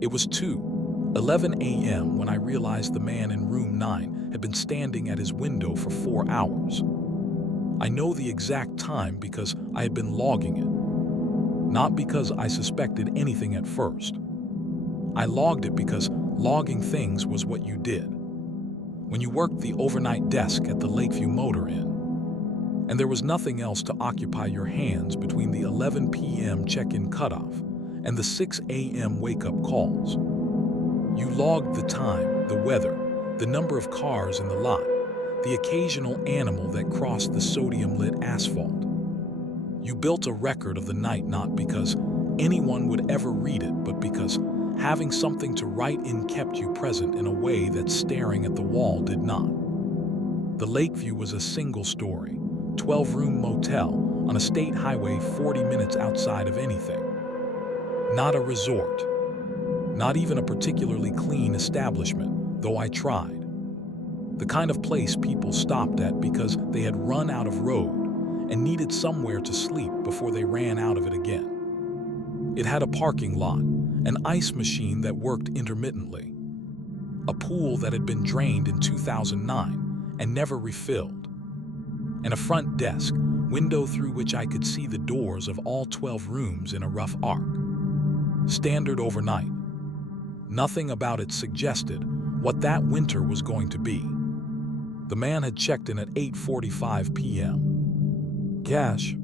It was 2:11 a.m. when I realized the man in room 9 had been standing at his window for 4 hours. I know the exact time because I had been logging it, not because I suspected anything at first. I logged it because logging things was what you did when you worked the overnight desk at the Lakeview Motor Inn, and there was nothing else to occupy your hands between the 11 p.m. check-in cutoff and the 6 a.m. wake-up calls. You logged the time, the weather, the number of cars in the lot, the occasional animal that crossed the sodium-lit asphalt. You built a record of the night not because anyone would ever read it, but because having something to write in kept you present in a way that staring at the wall did not. The Lakeview was a single-story, 12-room motel on a state highway 40 minutes outside of anything. Not a resort. Not even a particularly clean establishment, though I tried. The kind of place people stopped at because they had run out of road and needed somewhere to sleep before they ran out of it again. It had a parking lot, an ice machine that worked intermittently, a pool that had been drained in 2009 and never refilled, and a front desk, window through which I could see the doors of all 12 rooms in a rough arc. Standard overnight. Nothing about it suggested what that winter was going to be. The man had checked in at 8:45 p.m. Cash.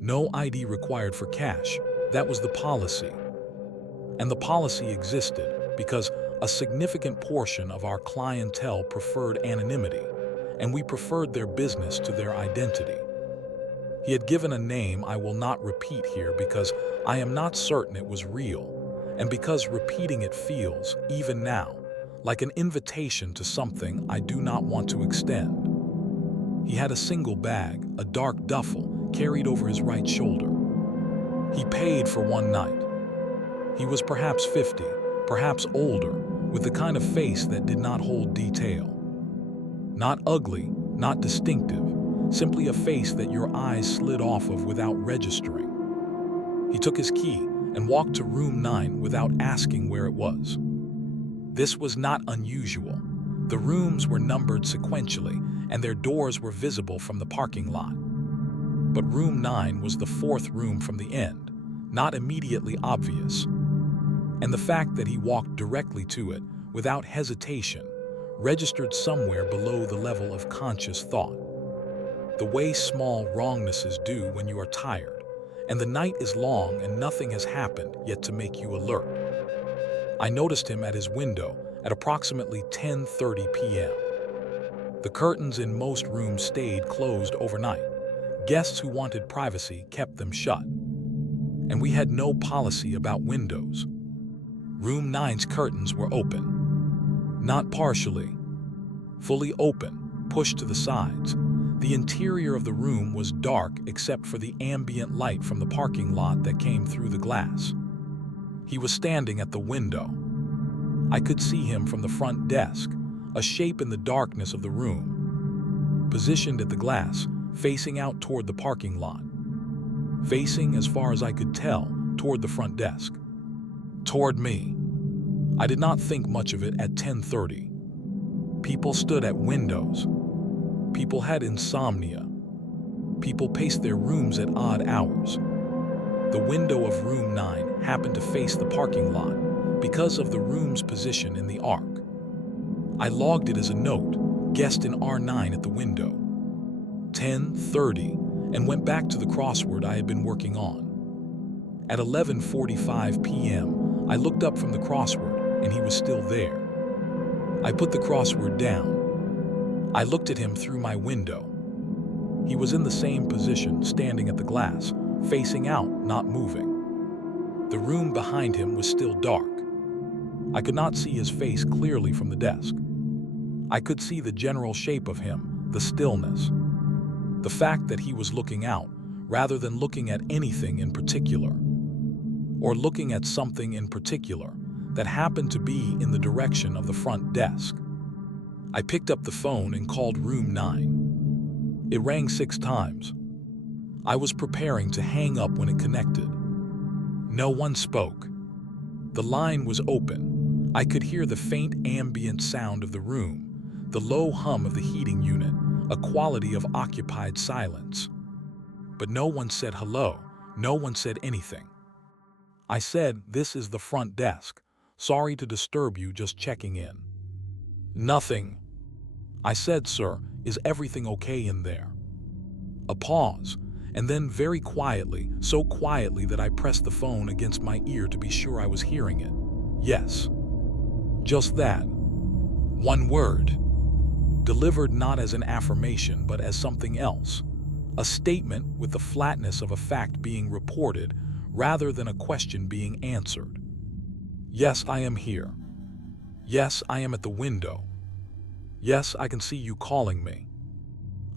No ID required for cash. That was the policy. And the policy existed because a significant portion of our clientele preferred anonymity, and we preferred their business to their identity. He had given a name I will not repeat here because I am not certain it was real, and because repeating it feels, even now, like an invitation to something I do not want to extend. He had a single bag, a dark duffel, carried over his right shoulder. He paid for one night. He was perhaps 50, perhaps older, with the kind of face that did not hold detail. Not ugly, not distinctive, simply a face that your eyes slid off of without registering. He took his key and walked to room 9 without asking where it was. This was not unusual. The rooms were numbered sequentially, and their doors were visible from the parking lot. But room 9 was the 4th room from the end, not immediately obvious. And the fact that he walked directly to it, without hesitation, registered somewhere below the level of conscious thought. The way small wrongnesses do when you are tired, and the night is long and nothing has happened yet to make you alert. I noticed him at his window at approximately 10:30 p.m. The curtains in most rooms stayed closed overnight. Guests who wanted privacy kept them shut. And we had no policy about windows. Room 9's curtains were open. Not partially. Fully open, pushed to the sides. The interior of the room was dark except for the ambient light from the parking lot that came through the glass. He was standing at the window. I could see him from the front desk, a shape in the darkness of the room. Positioned at the glass, facing out toward the parking lot. Facing, as far as I could tell, toward the front desk. Toward me. I did not think much of it at 10:30. People stood at windows. People had insomnia. People paced their rooms at odd hours. The window of room 9 happened to face the parking lot because of the room's position in the arc. I logged it as a note, guessed in R9 at the window. 10:30, and went back to the crossword I had been working on. At 11:45 p.m., I looked up from the crossword, and he was still there. I put the crossword down. I looked at him through my window. He was in the same position, standing at the glass, facing out, not moving. The room behind him was still dark. I could not see his face clearly from the desk. I could see the general shape of him, the stillness. The fact that he was looking out, rather than looking at anything in particular. Or looking at something in particular that happened to be in the direction of the front desk. I picked up the phone and called room 9. It rang 6 times. I was preparing to hang up when it connected. No one spoke. The line was open. I could hear the faint ambient sound of the room, the low hum of the heating unit, a quality of occupied silence. But no one said hello. No one said anything. I said, "This is the front desk. Sorry to disturb you, just checking in." "Nothing." I said, "Sir, is everything okay in there?" A pause, and then very quietly, so quietly that I pressed the phone against my ear to be sure I was hearing it. "Yes." Just that. One word. Delivered not as an affirmation but as something else. A statement with the flatness of a fact being reported rather than a question being answered. "Yes, I am here. Yes, I am at the window. Yes, I can see you calling me."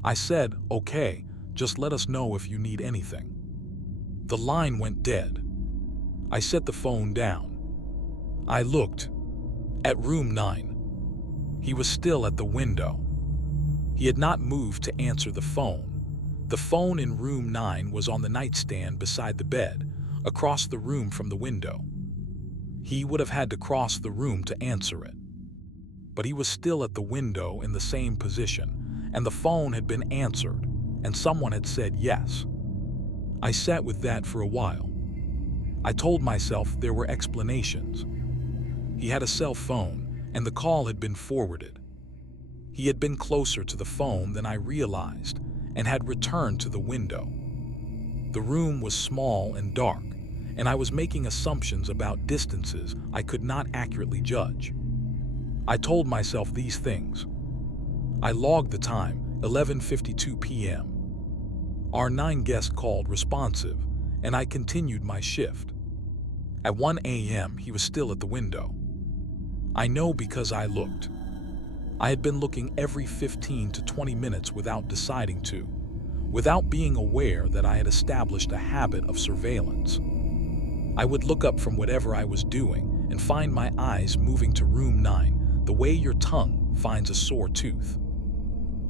I said, "Okay, just let us know if you need anything." The line went dead. I set the phone down. I looked at room 9. He was still at the window. He had not moved to answer the phone. The phone in room 9 was on the nightstand beside the bed, across the room from the window. He would have had to cross the room to answer it. But he was still at the window in the same position, and the phone had been answered, and someone had said yes. I sat with that for a while. I told myself there were explanations. He had a cell phone, and the call had been forwarded. He had been closer to the phone than I realized, and had returned to the window. The room was small and dark, and I was making assumptions about distances I could not accurately judge. I told myself these things. I logged the time, 11:52 p.m. Our 9 guest called responsive, and I continued my shift. At 1 a.m. he was still at the window. I know because I looked. I had been looking every 15 to 20 minutes without deciding to, without being aware that I had established a habit of surveillance. I would look up from whatever I was doing and find my eyes moving to room 9, the way your tongue finds a sore tooth.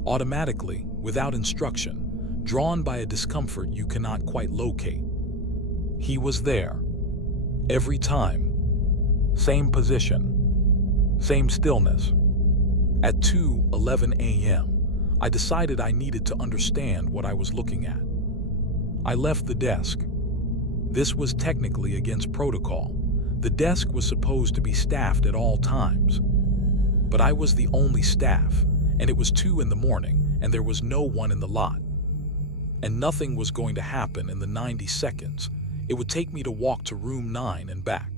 Automatically, without instruction, drawn by a discomfort you cannot quite locate. He was there. Every time. Same position. Same stillness. At 2:11 a.m., I decided I needed to understand what I was looking at. I left the desk. This was technically against protocol. The desk was supposed to be staffed at all times. But I was the only staff, and it was 2 in the morning, and there was no one in the lot. And nothing was going to happen in the 90 seconds it would take me to walk to room 9 and back.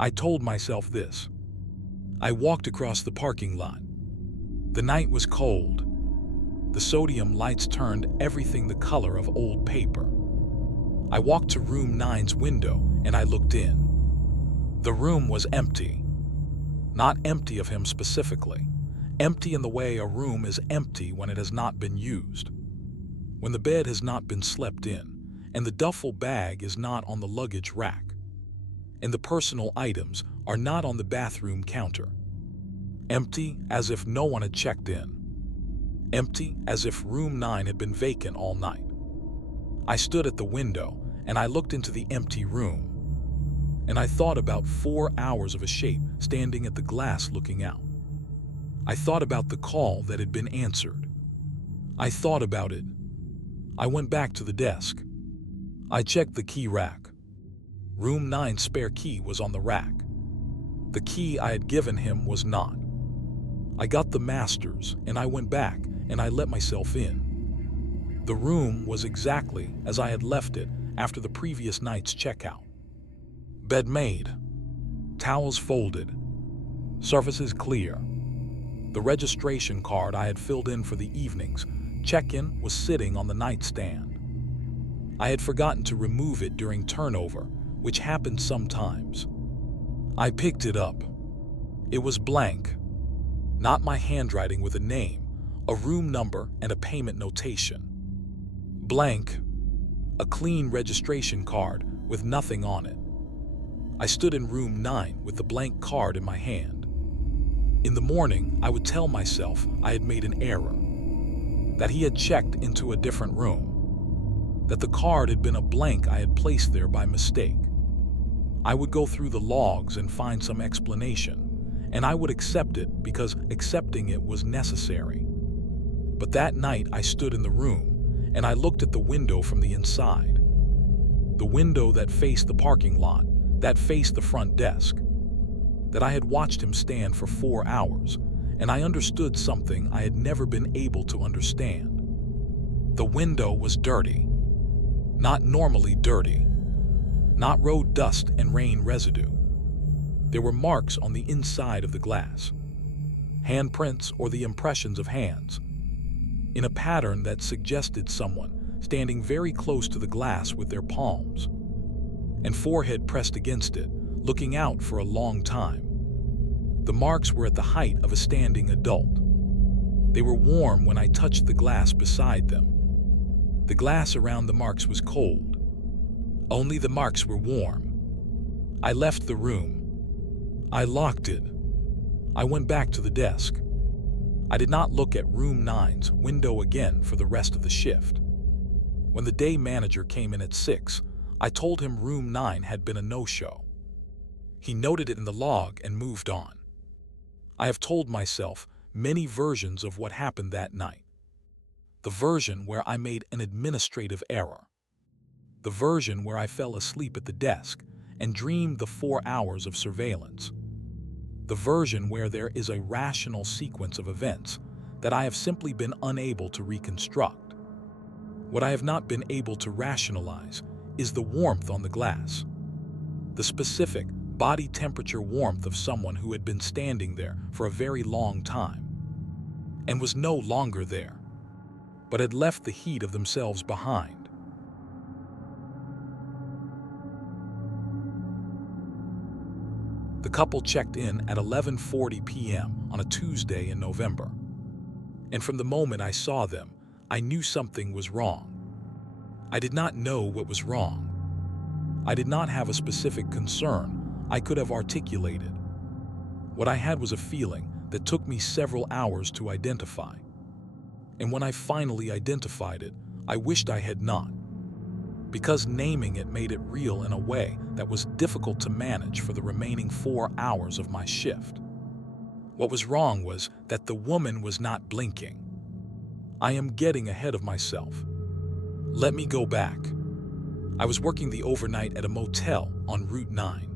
I told myself this. I walked across the parking lot. The night was cold. The sodium lights turned everything the color of old paper. I walked to room 9's window and I looked in. The room was empty. Not empty of him specifically. Empty in the way a room is empty when it has not been used. When the bed has not been slept in, and the duffel bag is not on the luggage rack, and the personal items are not on the bathroom counter. Empty as if no one had checked in. Empty as if room 9 had been vacant all night. I stood at the window and I looked into the empty room. And I thought about 4 hours of a shape standing at the glass looking out. I thought about the call that had been answered. I thought about it. I went back to the desk. I checked the key rack. Room 9's spare key was on the rack. The key I had given him was not. I got the master's and I went back and I let myself in. The room was exactly as I had left it after the previous night's checkout. Bed made. Towels folded. Surfaces clear. The registration card I had filled in for the evening's check-in was sitting on the nightstand. I had forgotten to remove it during turnover, which happens sometimes. I picked it up. It was blank. Not my handwriting with a name, a room number, and a payment notation. Blank. A clean registration card with nothing on it. I stood in room 9 with the blank card in my hand. In the morning, I would tell myself I had made an error, that he had checked into a different room, that the card had been a blank I had placed there by mistake. I would go through the logs and find some explanation, and I would accept it because accepting it was necessary. But that night I stood in the room, and I looked at the window from the inside. The window that faced the parking lot, that faced the front desk. That I had watched him stand for 4 hours, and I understood something I had never been able to understand. The window was dirty. Not normally dirty. Not road dust and rain residue. There were marks on the inside of the glass. Handprints or the impressions of hands, in a pattern that suggested someone standing very close to the glass with their palms and forehead pressed against it, looking out for a long time. The marks were at the height of a standing adult. They were warm when I touched the glass beside them. The glass around the marks was cold. Only the marks were warm. I left the room. I locked it. I went back to the desk. I did not look at room 9's window again for the rest of the shift. When the day manager came in at 6, I told him room 9 had been a no-show. He noted it in the log and moved on. I have told myself many versions of what happened that night. The version where I made an administrative error. The version where I fell asleep at the desk and dreamed the 4 hours of surveillance. The version where there is a rational sequence of events that I have simply been unable to reconstruct. What I have not been able to rationalize is the warmth on the glass. The specific body temperature warmth of someone who had been standing there for a very long time and was no longer there, but had left the heat of themselves behind. The couple checked in at 11:40 p.m. on a Tuesday in November. And from the moment I saw them, I knew something was wrong. I did not know what was wrong. I did not have a specific concern I could have articulated. What I had was a feeling that took me several hours to identify. And when I finally identified it, I wished I had not, because naming it made it real in a way that was difficult to manage for the remaining 4 hours of my shift. What was wrong was that the woman was not blinking. I am getting ahead of myself. Let me go back. I was working the overnight at a motel on Route 9.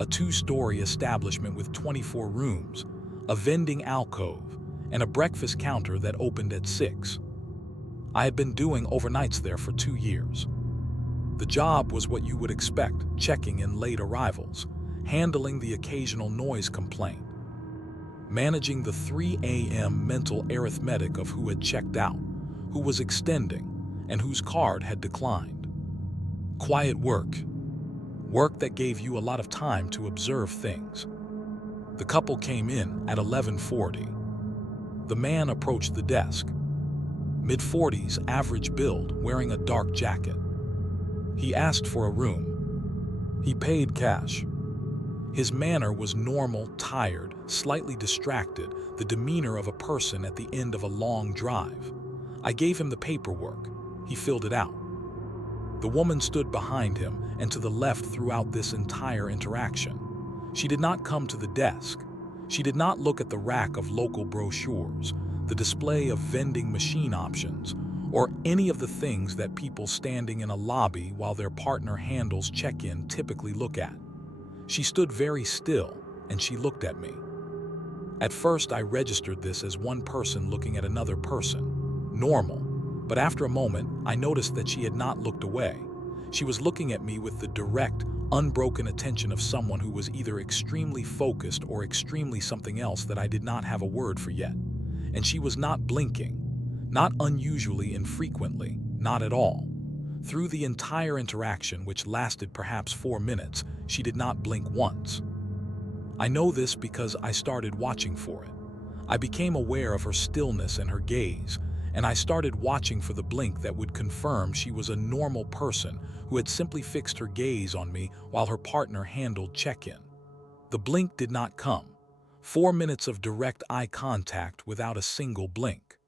A 2-story establishment with 24 rooms, a vending alcove, and a breakfast counter that opened at 6. I had been doing overnights there for 2 years. The job was what you would expect, checking in late arrivals, handling the occasional noise complaint, managing the 3 a.m. mental arithmetic of who had checked out, who was extending, and whose card had declined. Quiet work. Work that gave you a lot of time to observe things. The couple came in at 11:40. The man approached the desk. Mid-40s, average build, wearing a dark jacket. He asked for a room. He paid cash. His manner was normal, tired, slightly distracted, the demeanor of a person at the end of a long drive. I gave him the paperwork. He filled it out. The woman stood behind him and to the left throughout this entire interaction. She did not come to the desk. She did not look at the rack of local brochures, the display of vending machine options, or any of the things that people standing in a lobby while their partner handles check-in typically look at. She stood very still, and she looked at me. At first, I registered this as one person looking at another person. Normal. But after a moment, I noticed that she had not looked away. She was looking at me with the direct, unbroken attention of someone who was either extremely focused or extremely something else that I did not have a word for yet. And she was not blinking. Not unusually infrequently, not at all. Through the entire interaction, which lasted perhaps 4 minutes, she did not blink once. I know this because I started watching for it. I became aware of her stillness and her gaze, and I started watching for the blink that would confirm she was a normal person who had simply fixed her gaze on me while her partner handled check-in. The blink did not come. 4 minutes of direct eye contact without a single blink.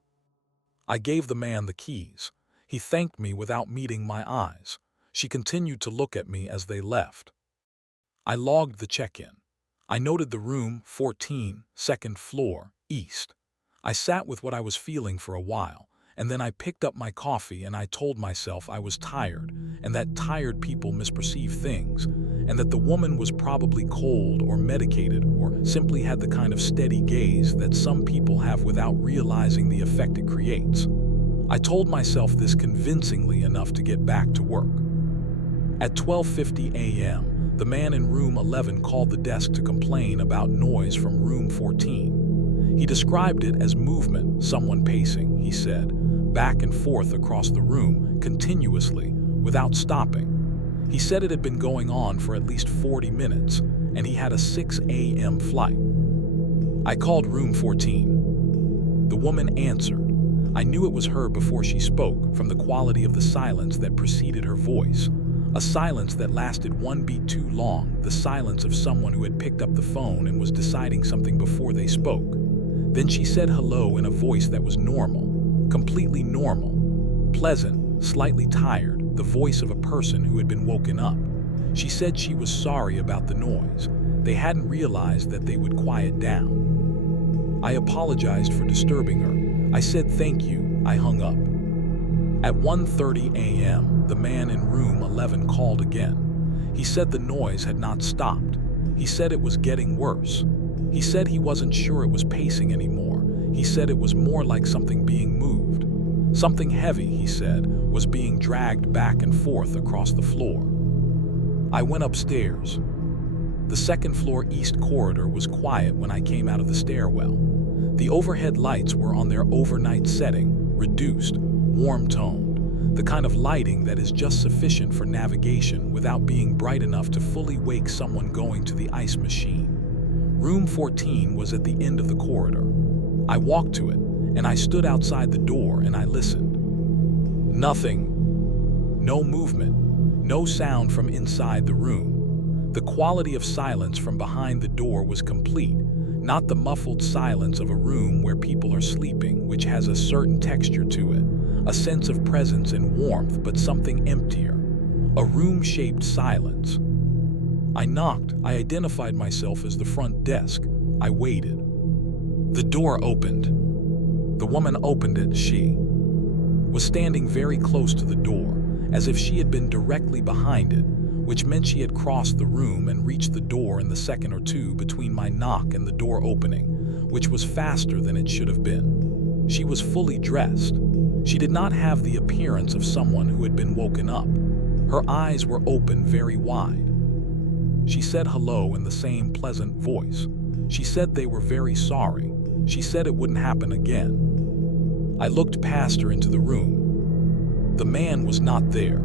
I gave the man the keys. He thanked me without meeting my eyes. She continued to look at me as they left. I logged the check-in. I noted the room 14, second floor, east. I sat with what I was feeling for a while, and then I picked up my coffee and I told myself I was tired, and that tired people misperceive things, and that the woman was probably cold or medicated or simply had the kind of steady gaze that some people have without realizing the effect it creates. I told myself this convincingly enough to get back to work. At 12:50 a.m., the man in room 11 called the desk to complain about noise from room 14. He described it as movement, someone pacing, he said, back and forth across the room, continuously, without stopping. He said it had been going on for at least 40 minutes, and he had a 6 a.m. flight. I called room 14. The woman answered. I knew it was her before she spoke, from the quality of the silence that preceded her voice. A silence that lasted one beat too long, the silence of someone who had picked up the phone and was deciding something before they spoke. Then she said hello in a voice that was normal, completely normal, pleasant, slightly tired, the voice of a person who had been woken up. She said she was sorry about the noise. They hadn't realized that they would quiet down. I apologized for disturbing her. I said thank you. I hung up. At 1:30 a.m., the man in room 11 called again. He said the noise had not stopped. He said it was getting worse. He said he wasn't sure it was pacing anymore. He said it was more like something being moved. Something heavy, he said, was being dragged back and forth across the floor. I went upstairs. The second floor east corridor was quiet when I came out of the stairwell. The overhead lights were on their overnight setting, reduced, warm-toned, the kind of lighting that is just sufficient for navigation without being bright enough to fully wake someone going to the ice machine. Room 14 was at the end of the corridor. I walked to it, and I stood outside the door and I listened. Nothing. No movement. No sound from inside the room. The quality of silence from behind the door was complete, not the muffled silence of a room where people are sleeping, which has a certain texture to it, a sense of presence and warmth, but something emptier. A room-shaped silence. I knocked. I identified myself as the front desk. I waited. The door opened. The woman opened it. She was standing very close to the door, as if she had been directly behind it, which meant she had crossed the room and reached the door in the second or two between my knock and the door opening, which was faster than it should have been. She was fully dressed. She did not have the appearance of someone who had been woken up. Her eyes were open very wide. She said hello in the same pleasant voice. She said they were very sorry. She said it wouldn't happen again. I looked past her into the room. The man was not there.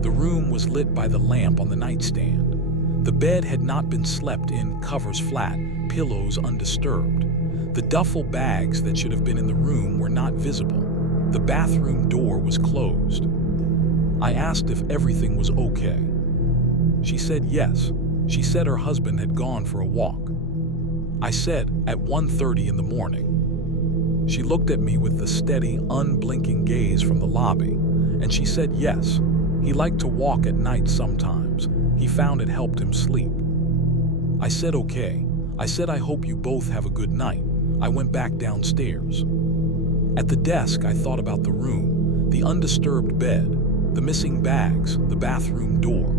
The room was lit by the lamp on the nightstand. The bed had not been slept in, covers flat, pillows undisturbed. The duffel bags that should have been in the room were not visible. The bathroom door was closed. I asked if everything was okay. She said yes. She said her husband had gone for a walk. I said, at 1:30 in the morning. She looked at me with the steady, unblinking gaze from the lobby, and she said yes. He liked to walk at night sometimes. He found it helped him sleep. I said okay. I said I hope you both have a good night. I went back downstairs. At the desk, I thought about the room, the undisturbed bed, the missing bags, the bathroom door.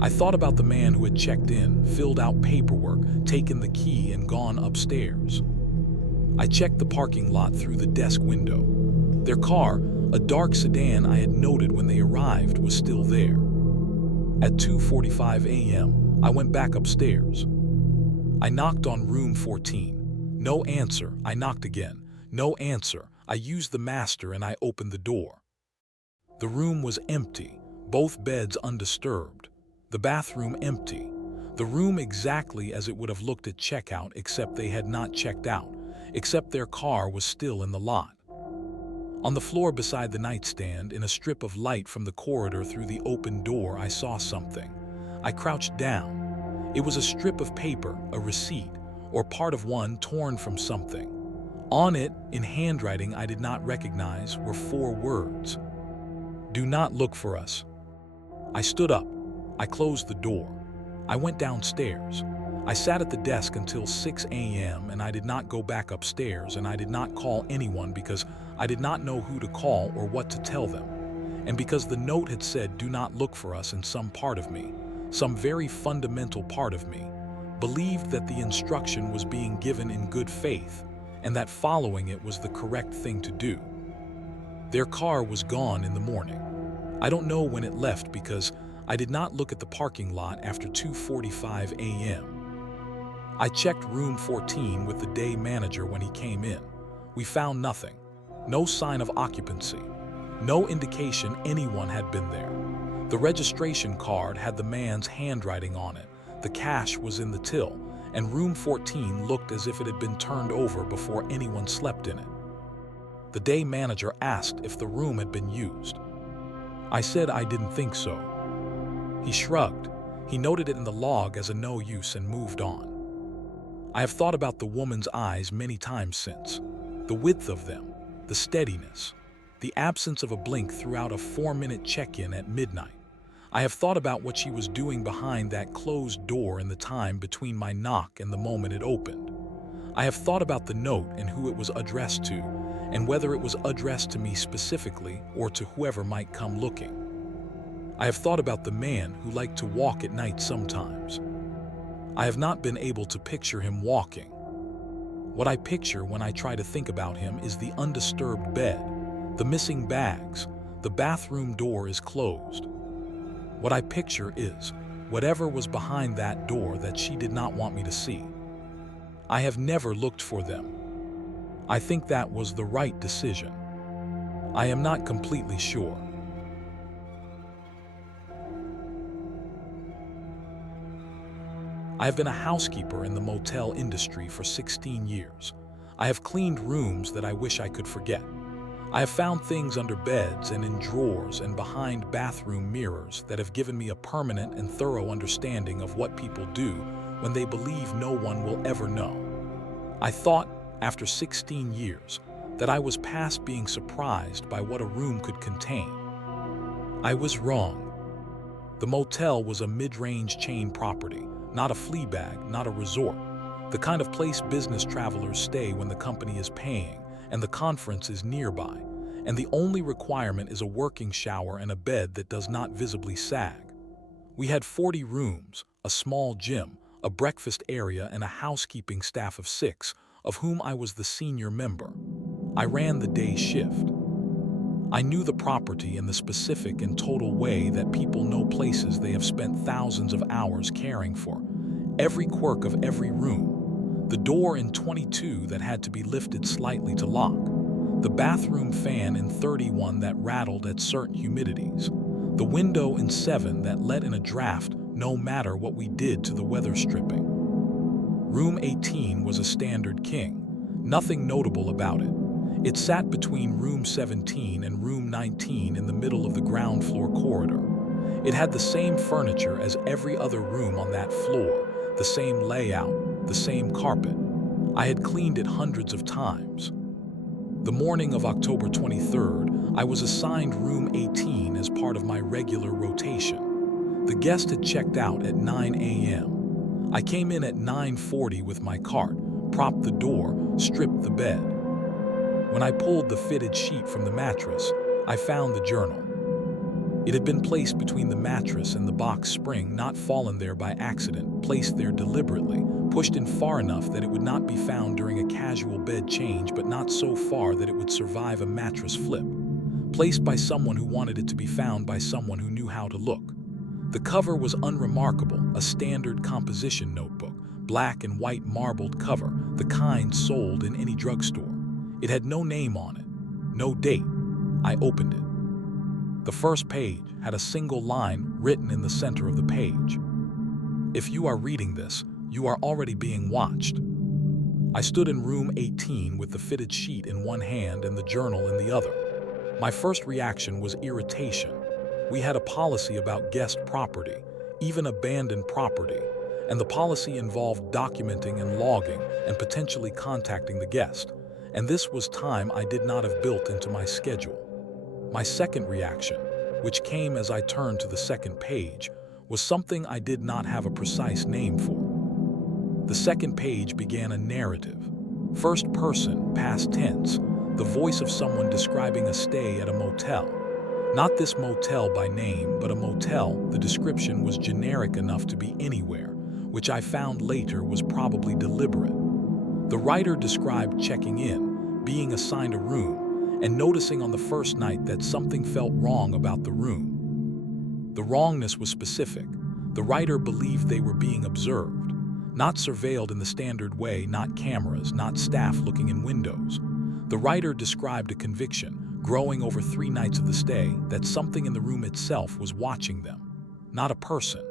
I thought about the man who had checked in, filled out paperwork, taken the key, and gone upstairs. I checked the parking lot through the desk window. Their car, a dark sedan I had noted when they arrived, was still there. At 2:45 a.m., I went back upstairs. I knocked on room 14. No answer. I knocked again. No answer. I used the master and I opened the door. The room was empty, both beds undisturbed. The bathroom empty. The room exactly as it would have looked at checkout, except they had not checked out, except their car was still in the lot. On the floor beside the nightstand, in a strip of light from the corridor through the open door, I saw something. I crouched down. It was a strip of paper, a receipt, or part of one torn from something. On it, in handwriting I did not recognize, were 4 words. Do not look for us. I stood up. I closed the door. I went downstairs. I sat at the desk until 6 a.m. and I did not go back upstairs, and I did not call anyone because I did not know who to call or what to tell them. And because the note had said, "Do not look for us," in some part of me, some very fundamental part of me, believed that the instruction was being given in good faith and that following it was the correct thing to do. Their car was gone in the morning. I don't know when it left because I did not look at the parking lot after 2:45 a.m. I checked room 14 with the day manager when he came in. We found nothing. No sign of occupancy. No indication anyone had been there. The registration card had the man's handwriting on it. The cash was in the till, and room 14 looked as if it had been turned over before anyone slept in it. The day manager asked if the room had been used. I said I didn't think so. He shrugged. He noted it in the log as a no use and moved on. I have thought about the woman's eyes many times since. The width of them, the steadiness, the absence of a blink throughout a 4-minute check-in at midnight. I have thought about what she was doing behind that closed door in the time between my knock and the moment it opened. I have thought about the note and who it was addressed to, and whether it was addressed to me specifically or to whoever might come looking. I have thought about the man who liked to walk at night sometimes. I have not been able to picture him walking. What I picture when I try to think about him is the undisturbed bed, the missing bags, the bathroom door is closed. What I picture is whatever was behind that door that she did not want me to see. I have never looked for them. I think that was the right decision. I am not completely sure. I have been a housekeeper in the motel industry for 16 years. I have cleaned rooms that I wish I could forget. I have found things under beds and in drawers and behind bathroom mirrors that have given me a permanent and thorough understanding of what people do when they believe no one will ever know. I thought, after 16 years, that I was past being surprised by what a room could contain. I was wrong. The motel was a mid-range chain property, not a flea bag, not a resort. The kind of place business travelers stay when the company is paying and the conference is nearby, and the only requirement is a working shower and a bed that does not visibly sag. We had 40 rooms, a small gym, a breakfast area, and a housekeeping staff of 6, of whom I was the senior member. I ran the day shift. I knew the property in the specific and total way that people know places they have spent thousands of hours caring for. Every quirk of every room. The door in 22 that had to be lifted slightly to lock. The bathroom fan in 31 that rattled at certain humidities. The window in 7 that let in a draft no matter what we did to the weather stripping. Room 18 was a standard king. Nothing notable about it. It sat between room 17 and room 19 in the middle of the ground floor corridor. It had the same furniture as every other room on that floor, the same layout, the same carpet. I had cleaned it hundreds of times. The morning of October 23rd, I was assigned room 18 as part of my regular rotation. The guest had checked out at 9 a.m. I came in at 9:40 with my cart, propped the door, stripped the bed. When I pulled the fitted sheet from the mattress, I found the journal. It had been placed between the mattress and the box spring, not fallen there by accident, placed there deliberately, pushed in far enough that it would not be found during a casual bed change, but not so far that it would survive a mattress flip. Placed by someone who wanted it to be found by someone who knew how to look. The cover was unremarkable, a standard composition notebook, black and white marbled cover, the kind sold in any drugstore. It had no name on it, no date. I opened it. The first page had a single line written in the center of the page. If you are reading this, you are already being watched. I stood in room 18 with the fitted sheet in one hand and the journal in the other. My first reaction was irritation. We had a policy about guest property, even abandoned property, and the policy involved documenting and logging and potentially contacting the guest. And this was time I did not have built into my schedule. My second reaction, which came as I turned to the second page, was something I did not have a precise name for. The second page began a narrative. First person, past tense, the voice of someone describing a stay at a motel. Not this motel by name, but a motel. The description was generic enough to be anywhere, which I found later was probably deliberate. The writer described checking in, being assigned a room, and noticing on the first night that something felt wrong about the room. The wrongness was specific. The writer believed they were being observed. Not surveilled in the standard way, not cameras, not staff looking in windows. The writer described a conviction, growing over 3 nights of the stay, that something in the room itself was watching them. Not a person,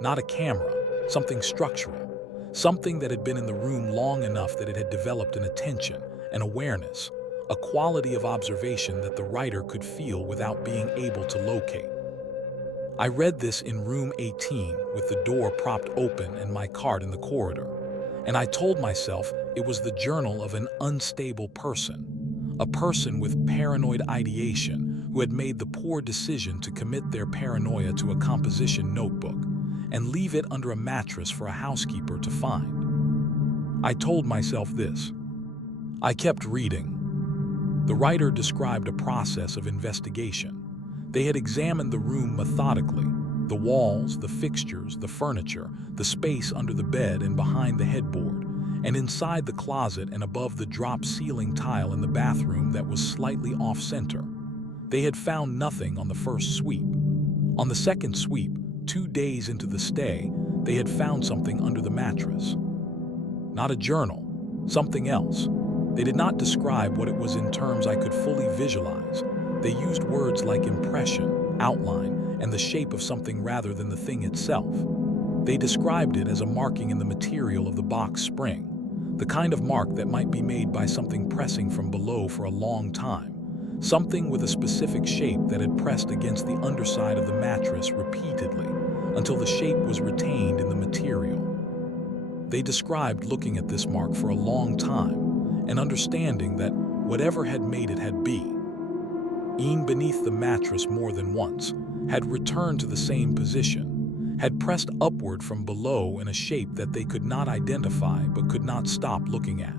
not a camera, something structural. Something that had been in the room long enough that it had developed an attention, an awareness, a quality of observation that the writer could feel without being able to locate. I read this in room 18 with the door propped open and my cart in the corridor, and I told myself it was the journal of an unstable person, a person with paranoid ideation who had made the poor decision to commit their paranoia to a composition notebook and leave it under a mattress for a housekeeper to find. I told myself this. I kept reading. The writer described a process of investigation. They had examined the room methodically, the walls, the fixtures, the furniture, the space under the bed and behind the headboard, and inside the closet and above the drop ceiling tile in the bathroom that was slightly off-center. They had found nothing on the first sweep. On the second sweep, 2 days into the stay, they had found something under the mattress. Not a journal, something else. They did not describe what it was in terms I could fully visualize. They used words like impression, outline, and the shape of something rather than the thing itself. They described it as a marking in the material of the box spring, the kind of mark that might be made by something pressing from below for a long time, something with a specific shape that had pressed against the underside of the mattress repeatedly until the shape was retained in the material. They described looking at this mark for a long time and understanding that whatever had made it had been beneath the mattress more than once, had returned to the same position, had pressed upward from below in a shape that they could not identify but could not stop looking at.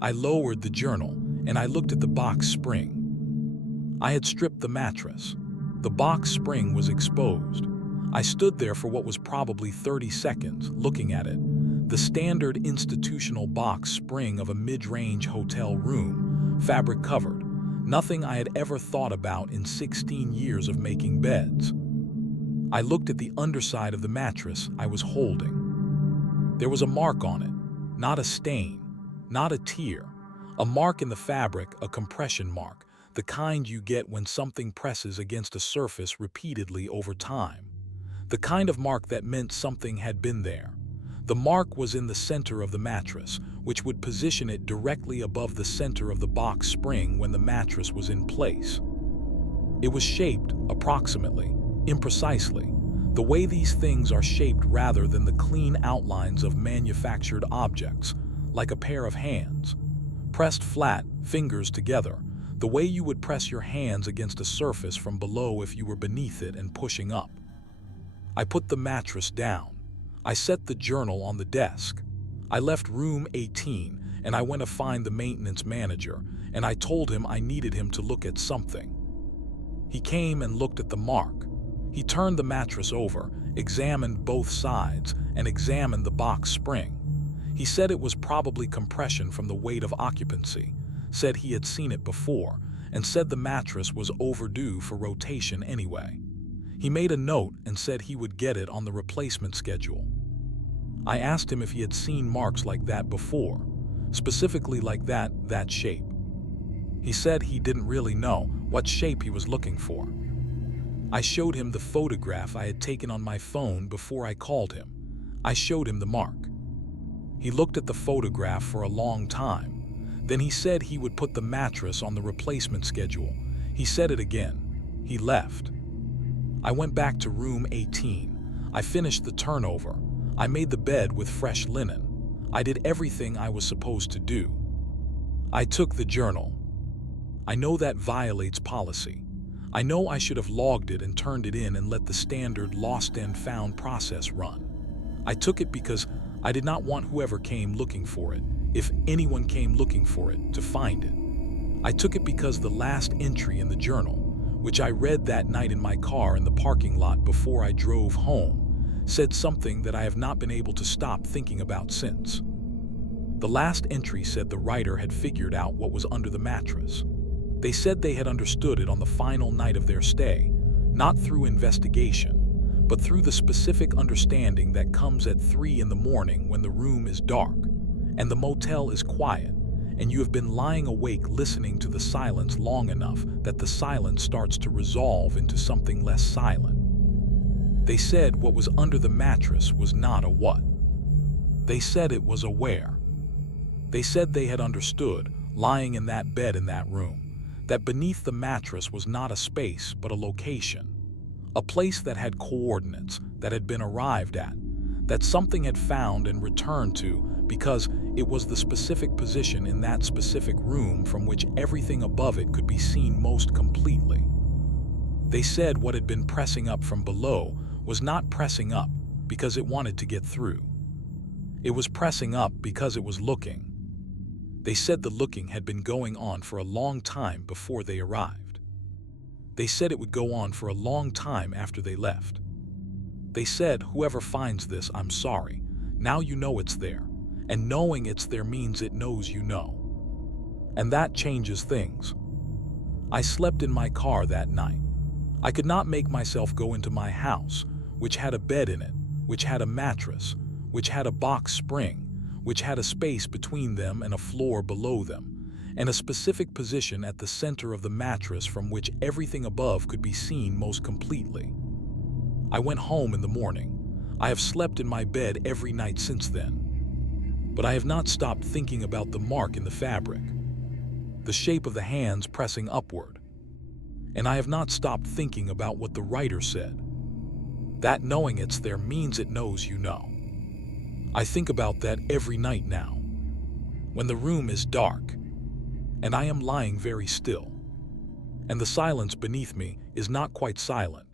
I lowered the journal and I looked at the box spring. I had stripped the mattress. The box spring was exposed. I stood there for what was probably 30 seconds, looking at it, the standard institutional box spring of a mid-range hotel room, fabric covered. Nothing I had ever thought about in 16 years of making beds. I looked at the underside of the mattress I was holding. There was a mark on it, not a stain, not a tear. A mark in the fabric, a compression mark, the kind you get when something presses against a surface repeatedly over time. The kind of mark that meant something had been there. The mark was in the center of the mattress, which would position it directly above the center of the box spring when the mattress was in place. It was shaped, approximately, imprecisely, the way these things are shaped rather than the clean outlines of manufactured objects, like a pair of hands. Pressed flat, fingers together, the way you would press your hands against a surface from below if you were beneath it and pushing up. I put the mattress down. I set the journal on the desk. I left room 18 and I went to find the maintenance manager and I told him I needed him to look at something. He came and looked at the mark. He turned the mattress over, examined both sides, and examined the box spring. He said it was probably compression from the weight of occupancy, said he had seen it before, and said the mattress was overdue for rotation anyway. He made a note and said he would get it on the replacement schedule. I asked him if he had seen marks like that before, specifically like that shape. He said he didn't really know what shape he was looking for. I showed him the photograph I had taken on my phone before I called him. I showed him the mark. He looked at the photograph for a long time. Then he said he would put the mattress on the replacement schedule. He said it again. He left. I went back to room 18. I finished the turnover. I made the bed with fresh linen. I did everything I was supposed to do. I took the journal. I know that violates policy. I know I should have logged it and turned it in and let the standard lost and found process run. I took it because I did not want whoever came looking for it, if anyone came looking for it, to find it. I took it because the last entry in the journal, which I read that night in my car in the parking lot before I drove home, said something that I have not been able to stop thinking about since. The last entry said the writer had figured out what was under the mattress. They said they had understood it on the final night of their stay, not through investigation, but through the specific understanding that comes at 3 in the morning when the room is dark and the motel is quiet, and you have been lying awake listening to the silence long enough that the silence starts to resolve into something less silent. They said what was under the mattress was not a what. They said it was a where. They said they had understood, lying in that bed in that room, that beneath the mattress was not a space but a location, a place that had coordinates, that had been arrived at, that something had found and returned to because it was the specific position in that specific room from which everything above it could be seen most completely. They said what had been pressing up from below was not pressing up because it wanted to get through. It was pressing up because it was looking. They said the looking had been going on for a long time before they arrived. They said it would go on for a long time after they left. They said, whoever finds this, I'm sorry. Now you know it's there. And knowing it's there means it knows you know. And that changes things. I slept in my car that night. I could not make myself go into my house, which had a bed in it, which had a mattress, which had a box spring, which had a space between them and a floor below them, and a specific position at the center of the mattress from which everything above could be seen most completely. I went home in the morning. I have slept in my bed every night since then. But I have not stopped thinking about the mark in the fabric, the shape of the hands pressing upward. And I have not stopped thinking about what the writer said. That knowing it's there means it knows you know. I think about that every night now, when the room is dark, and I am lying very still, and the silence beneath me is not quite silent.